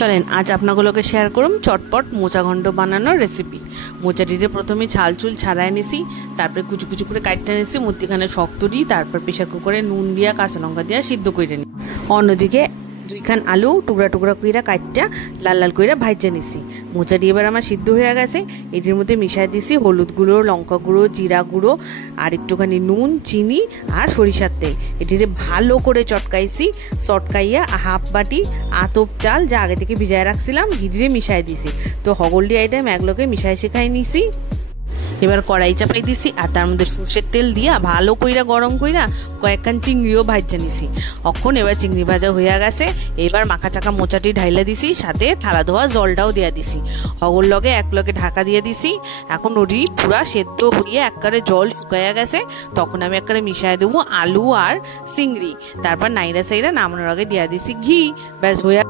চলেন আজ আপনাগুলোকে শেয়ার করুম চটপট মোচা ঘন্ট বানানোর রেসিপি। মোচাটিতে প্রথমে ছাল চুল ছাড়াই নিছি, তারপরে কুচু কুচু করে কাটতে নিছি, মধ্যিখানে শক্ত দিই, তারপর প্রেশার কুকারে নুন দিয়া কাঁচা লঙ্কা দিয়া সিদ্ধ করে নিই। অন্যদিকে দুইখান আলু টুকরা টুকরা কইরা কাটটা লাল লাল কইরা ভাইজা নিছি। মোচাটি এবার আমার সিদ্ধ হয়ে গেছে, এটির মধ্যে মিশাই দিছি হলুদ গুঁড়ো, লঙ্কা গুঁড়ো, জিরা গুঁড়ো আর একটুখানি নুন, চিনি আর সরিষার তেল। এটিতে ভালো করে চটকাইছি, চটকাইয়া হাফ বাটি আতপ চাল যা আগে থেকে ভিজায় রাখছিলাম হিডিরে মিশাই দিছি। তো হগলডি আইটেম একলোকে মিশাই শেখাই নিছি। এবার কড়াই চাপাই দিছি আর তার মধ্যে সর্ষের তেল দিয়া ভালো কইরা গরম কইরা কয়েকখান চিংড়িও ভাজা নিছি। অখন এবার চিংড়ি ভাজা হইয়া গেছে, এবার মাখা চাকা মোচাটি ঢাইলা দিছি, সাথে থালা ধোয়া জলটাও দিয়া দিছি। হগর লগে এক লগে ঢাকা দিয়ে দিছি। এখন ওটি পুরা সেদ্ধ হইয়া একবারে জল শুকাইয়া গেছে, তখন আমি একবারে মিশাই দেবো আলু আর চিংড়ি। তারপর নাইরা সাইরা নামানোর আগে দিয়া দিছি ঘি। ব্যাস হইয়া